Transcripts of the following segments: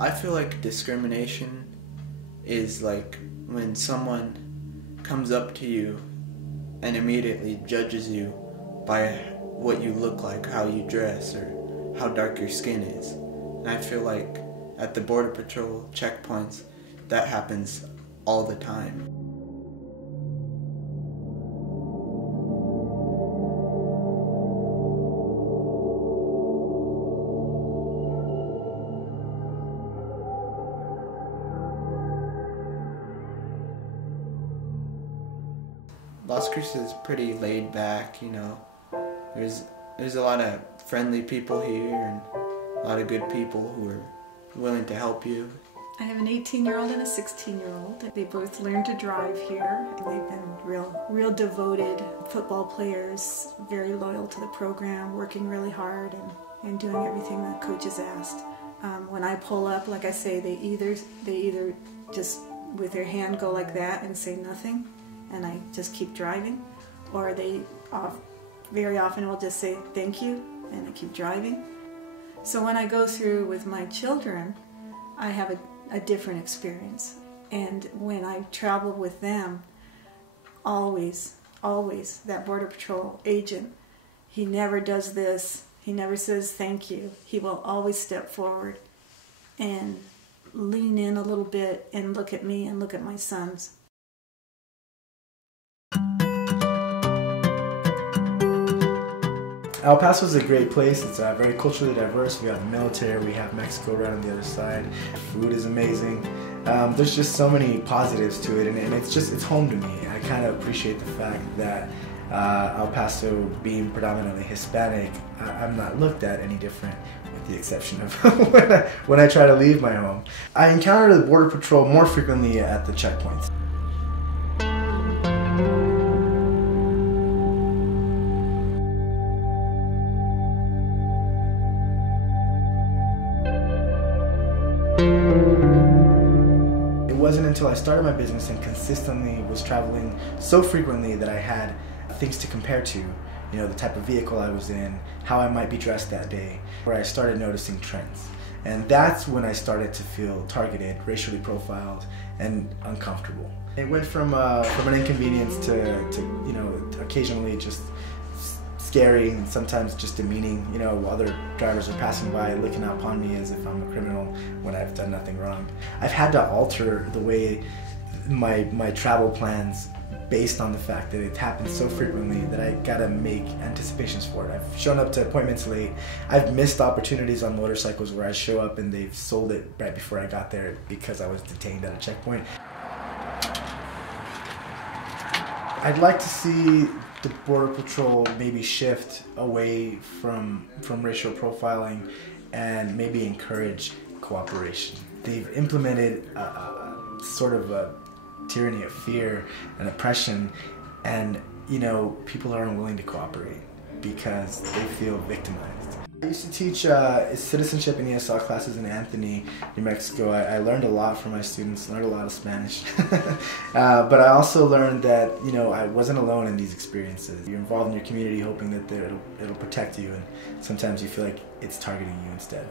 I feel like discrimination is like when someone comes up to you and immediately judges you by what you look like, how you dress, or how dark your skin is. And I feel like at the Border Patrol checkpoints, that happens all the time. Las Cruces is pretty laid back, you know. There's a lot of friendly people here and a lot of good people who are willing to help you. I have an 18-year-old and a 16-year-old. They both learned to drive here. They've been real devoted football players, very loyal to the program, working really hard and doing everything that coaches asked. When I pull up, like I say, they either just with their hand go like that and say nothing, and I just keep driving, or they very often will just say thank you and I keep driving. So when I go through with my children, I have a different experience. And when I travel with them, always that Border Patrol agent, he never does this, he never says thank you. He will always step forward and lean in a little bit and look at me and look at my sons. El Paso is a great place. It's very culturally diverse. We have the military, we have Mexico right on the other side. Food is amazing. There's just so many positives to it, and it's home to me. I kind of appreciate the fact that El Paso, being predominantly Hispanic, I'm not looked at any different, with the exception of when I try to leave my home. I encounter the Border Patrol more frequently at the checkpoints. It wasn't until I started my business and consistently was traveling so frequently that I had things to compare to, you know, the type of vehicle I was in, how I might be dressed that day, where I started noticing trends. And that's when I started to feel targeted, racially profiled, and uncomfortable. It went from an inconvenience to you know, occasionally just scary and sometimes just demeaning. You know, other drivers are passing by looking out upon me as if I'm a criminal when I've done nothing wrong. I've had to alter the way my travel plans based on the fact that it happens so frequently that I gotta make anticipations for it. I've shown up to appointments late. I've missed opportunities on motorcycles where I show up and they've sold it right before I got there because I was detained at a checkpoint. I'd like to see the Border Patrol maybe shift away from racial profiling and maybe encourage cooperation. They've implemented sort of a tyranny of fear and oppression, and you know, people are unwilling to cooperate because they feel victimized. I used to teach citizenship and ESL classes in Anthony, New Mexico. I learned a lot from my students, learned a lot of Spanish. But I also learned that, you know, I wasn't alone in these experiences. You're involved in your community hoping that it'll protect you, and sometimes you feel like it's targeting you instead.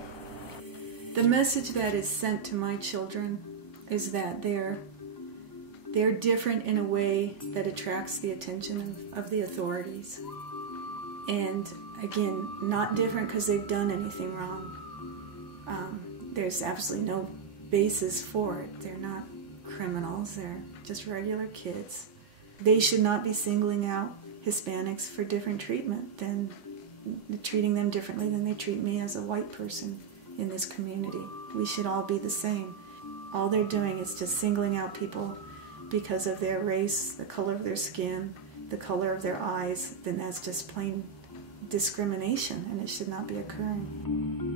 The message that is sent to my children is that they're different in a way that attracts the attention of the authorities. And again, not different because they've done anything wrong. There's absolutely no basis for it. They're not criminals, they're just regular kids. They should not be singling out Hispanics for different treatment than treating them differently than they treat me as a white person in this community. We should all be the same. All they're doing is just singling out people because of their race, the color of their skin, the color of their eyes. Then that's just plain discrimination, and it should not be occurring.